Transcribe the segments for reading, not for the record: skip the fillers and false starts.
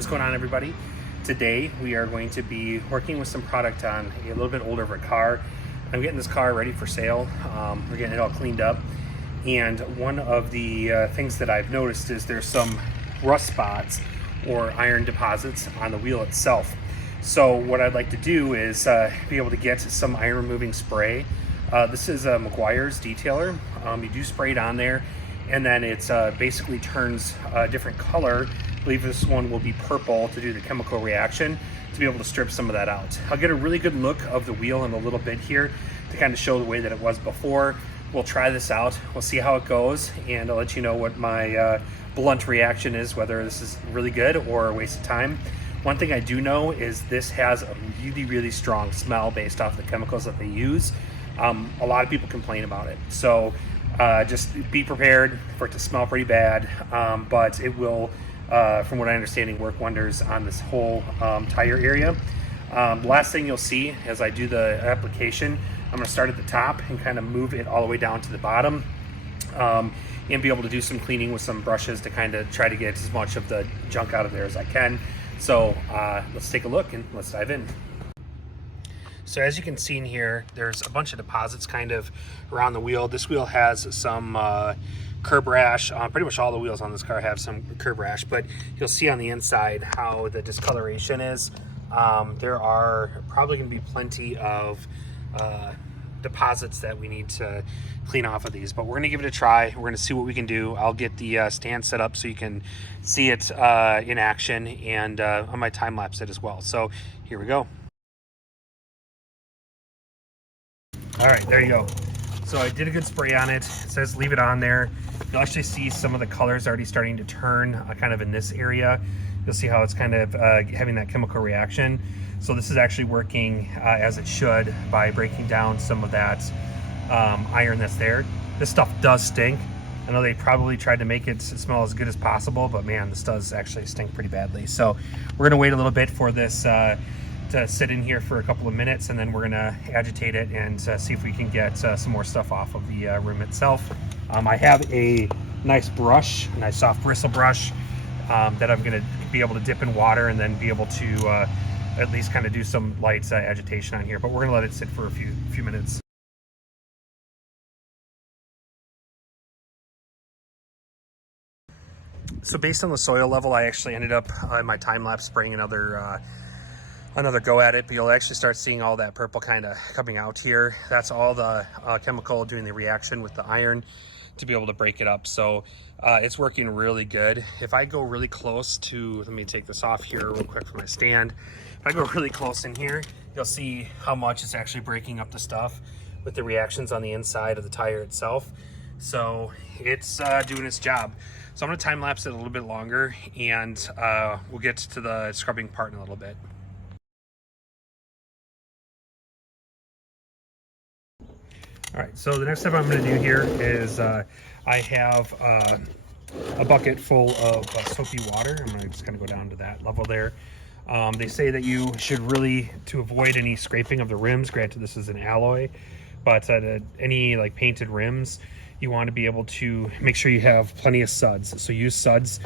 What's going on, everybody? Today we are going to be working with some product on a little bit older of a car. I'm getting this car ready for sale. We're getting it all cleaned up, and one of the things that I've noticed is there's some rust spots or iron deposits on the wheel itself. So what I'd like to do is be able to get some iron removing spray. This is a Meguiar's detailer. You do spray it on there, and then it's basically turns a different color. I believe this one will be purple to do the chemical reaction to be able to strip some of that out. I'll get a really good look of the wheel in a little bit here to kind of show the way that it was before. We'll try this out, we'll see how it goes, and I'll let you know what my blunt reaction is, whether this is really good or a waste of time. One thing I do know is this has a really strong smell based off the chemicals that they use. A lot of people complain about it, so just be prepared for it to smell pretty bad, but it will, from what I understand, work wonders on this whole tire area. The last thing you'll see as I do the application, I'm going to start at the top and kind of move it all the way down to the bottom, and be able to do some cleaning with some brushes to kind of try to get as much of the junk out of there as I can. So let's take a look and let's dive in. So as you can see in here, there's a bunch of deposits kind of around the wheel. This wheel has some curb rash. Pretty much all the wheels on this car have some curb rash, but you'll see on the inside how the discoloration is. There are probably going to be plenty of deposits that we need to clean off of these, but we're going to give it a try. We're going to see what we can do. I'll get the stand set up so you can see it in action, and on my time lapse it as well. So here we go. All right, there you go. So I did a good spray on it. It says leave it on there. You'll actually see some of the colors already starting to turn kind of in this area. You'll see how it's kind of having that chemical reaction. So this is actually working as it should by breaking down some of that iron that's there. This stuff does stink. I know they probably tried to make it smell as good as possible, but man, this does actually stink pretty badly. So we're gonna wait a little bit for this to sit in here for a couple of minutes, and then we're gonna agitate it and see if we can get some more stuff off of the rim itself. I have a nice brush, a nice soft bristle brush that I'm gonna be able to dip in water and then be able to at least kind of do some light agitation on here, but we're gonna let it sit for a few minutes. So based on the soil level, I actually ended up in my time lapse spraying another go at it, but you'll actually start seeing all that purple kind of coming out here. That's all the chemical doing the reaction with the iron to be able to break it up. So it's working really good. If I go really close to, let me take this off here real quick from my stand. If I go really close in here, you'll see how much it's actually breaking up the stuff with the reactions on the inside of the tire itself. So it's doing its job. So I'm gonna time lapse it a little bit longer, and we'll get to the scrubbing part in a little bit. All right, so the next step I'm going to do here is I have a bucket full of soapy water. I'm going to just kind of go down to that level there. They say that you should really, to avoid any scraping of the rims, granted this is an alloy, but any like painted rims, you want to be able to make sure you have plenty of suds. So use suds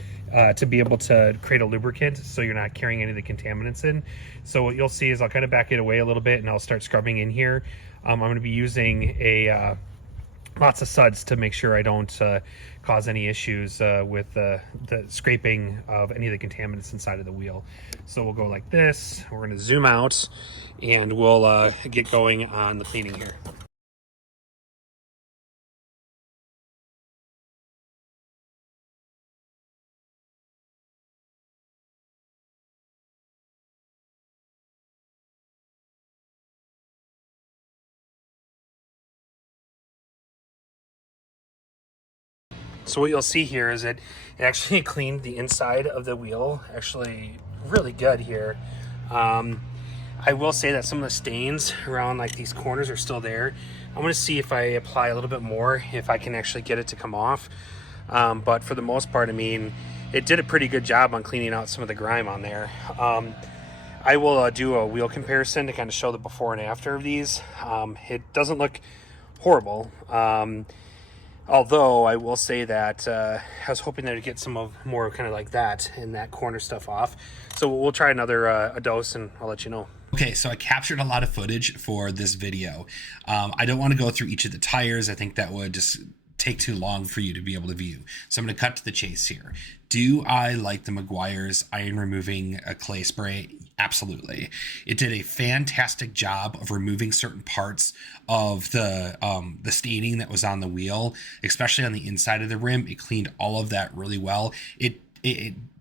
to be able to create a lubricant so you're not carrying any of the contaminants in. So what you'll see is I'll kind of back it away a little bit and I'll start scrubbing in here. I'm going to be using lots of suds to make sure I don't cause any issues with the scraping of any of the contaminants inside of the wheel. So we'll go like this. We're going to zoom out and we'll get going on the cleaning here. So what you'll see here is it actually cleaned the inside of the wheel actually really good here. I will say that some of the stains around like these corners are still there. I'm going to see if I apply a little bit more, if I can actually get it to come off. But for the most part, I mean, it did a pretty good job on cleaning out some of the grime on there. I will do a wheel comparison to kind of show the before and after of these. It doesn't look horrible. Although I will say that I was hoping that I'd get some of more kind of like that and that corner stuff off. So we'll try another a dose and I'll let you know. Okay, so I captured a lot of footage for this video. I don't want to go through each of the tires. I think that would just take too long for you to be able to view. So I'm going to cut to the chase here. Do I like the Meguiar's iron removing clay spray? Absolutely. It did a fantastic job of removing certain parts of the staining that was on the wheel, especially on the inside of the rim. It cleaned all of that really well. It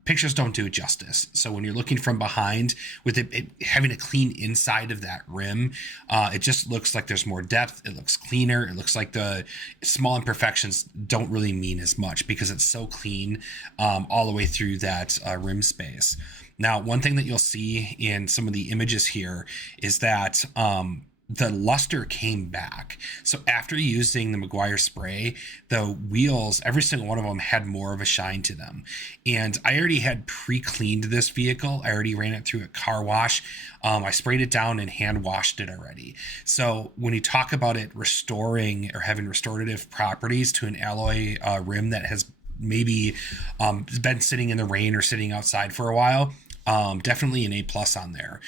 pictures don't do it justice. So when you're looking from behind with it having a clean inside of that rim, it just looks like there's more depth. It looks cleaner. It looks like the small imperfections don't really mean as much because it's so clean all the way through that rim space. Now, one thing that you'll see in some of the images here is that the luster came back. So after using the Meguiar spray, the wheels, every single one of them had more of a shine to them. And I already had pre-cleaned this vehicle. I already ran it through a car wash. I sprayed it down and hand washed it already. So when you talk about it restoring or having restorative properties to an alloy rim that has maybe been sitting in the rain or sitting outside for a while, definitely an A+ on there.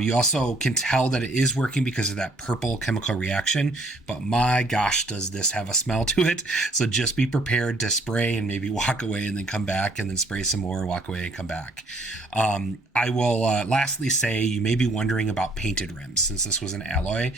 You also can tell that it is working because of that purple chemical reaction, but my gosh, does this have a smell to it. So just be prepared to spray and maybe walk away and then come back and then spray some more, walk away and come back. I will lastly say you may be wondering about painted rims since this was an alloy.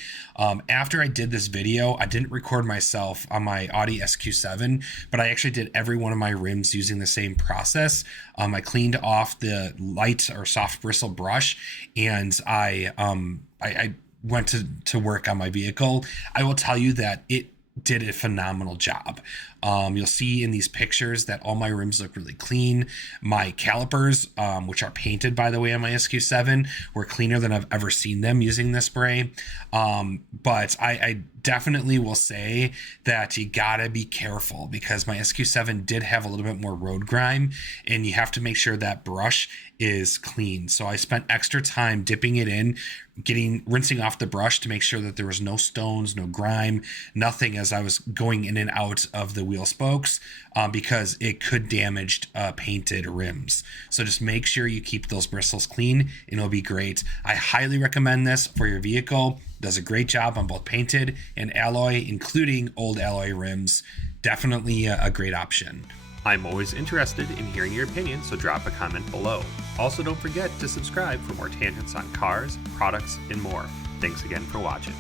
After I did this video, I didn't record myself on my Audi SQ7, but I actually did every one of my rims using the same process. I cleaned off the light or soft bristle brush and I went to work on my vehicle. I will tell you that it did a phenomenal job. You'll see in these pictures that all my rims look really clean. My calipers, which are painted by the way on my SQ7, were cleaner than I've ever seen them using this spray. But I definitely will say that you gotta be careful because my SQ7 did have a little bit more road grime and you have to make sure that brush is clean. So I spent extra time dipping it in, rinsing off the brush to make sure that there was no stones, no grime, nothing as I was going in and out of the wheel spokes because it could damage painted rims. So just make sure you keep those bristles clean and it'll be great. I highly recommend this for your vehicle. Does a great job on both painted and alloy, including old alloy rims. Definitely a great option. I'm always interested in hearing your opinion, so drop a comment below. Also, don't forget to subscribe for more tangents on cars, products, and more. Thanks again for watching.